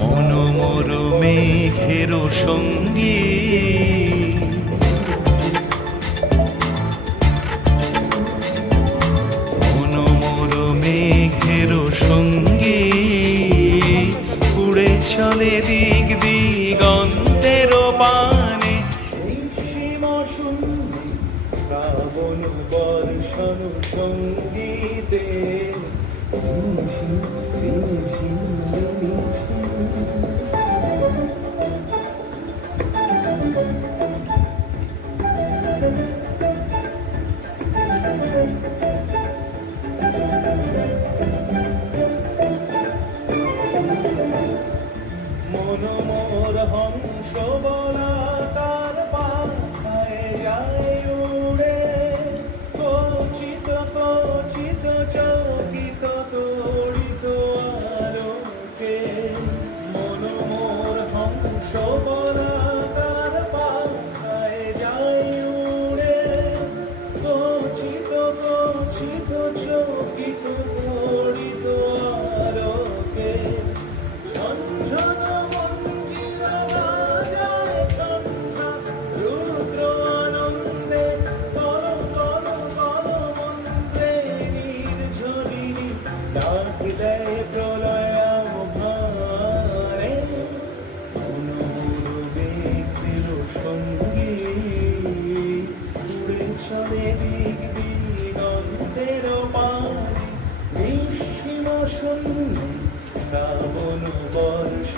মনোমর মেঘের সঙ্গী মনোমর মেঘের সঙ্গী উড়ে চলে দিক দিগন্তের পানে শ্রাবণ বর্ষণ সঙ্গীতে মনোমর হংস বলা তার পাখায় যায় উড়ে কচিত কচিত চকিত তড়িত আলোকে মনোমর হংস বলা তার পাখায় যায় উড়ে কচিত কচিত চকিত তড়িত আলোকে শ্রাবণ বর্ষ